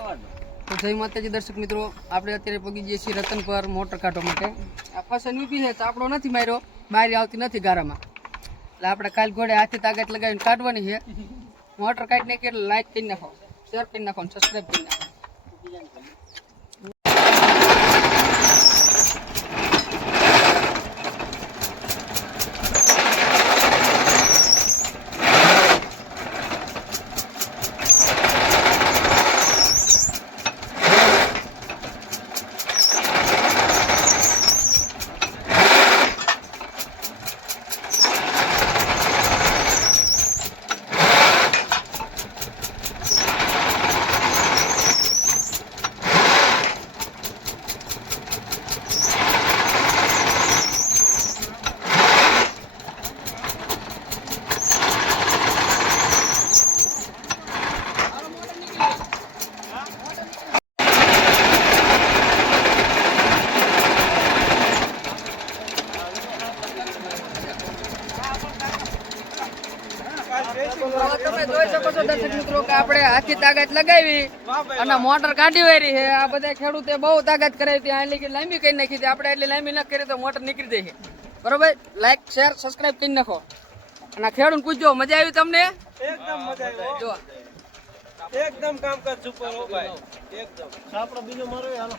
તો જય માતાજી દર્શક મિત્રો, આપણે અત્યારે પગી જઈએ છીએ રતન પર મોટર કાઢવા માટે. આ પસંદ ઊભી છે તો આપણો નથી માર્યો, બહાર આવતી નથી ગારામાં, એટલે આપણે કાલ ઘોડે હાથી તાકાત લગાવીને કાઢવાની છે. મોટર કાઢી નાખી એટલે લાઈક કરી નાખો, શેર કરી નાખો, સબસ્ક્રાઈબ કરી નાખો. તમે જોઈ શકો છો દર્શક મિત્રો કે આપણે આખી તાકાત લગાવી અને મોટર કાઢી વાળી છે. આ બધા ખેડૂતે બહુ તાકાત કરાવી હતી, એટલી લાંબી કરી નાખી હતી. આપણે એટલી લાંબી ન કરી તો મોટર નીકળી જશે. બરોબર, લાઈક શેર સબસ્ક્રાઇબ કરી નાખો. અને ખેડૂત પૂછજો મજા આવી તમને? એકદમ મજા આવી. જો એકદમ કામકાજ સુપર હો ભાઈ, એકદમ. આપણો બીજો મારો હાલો.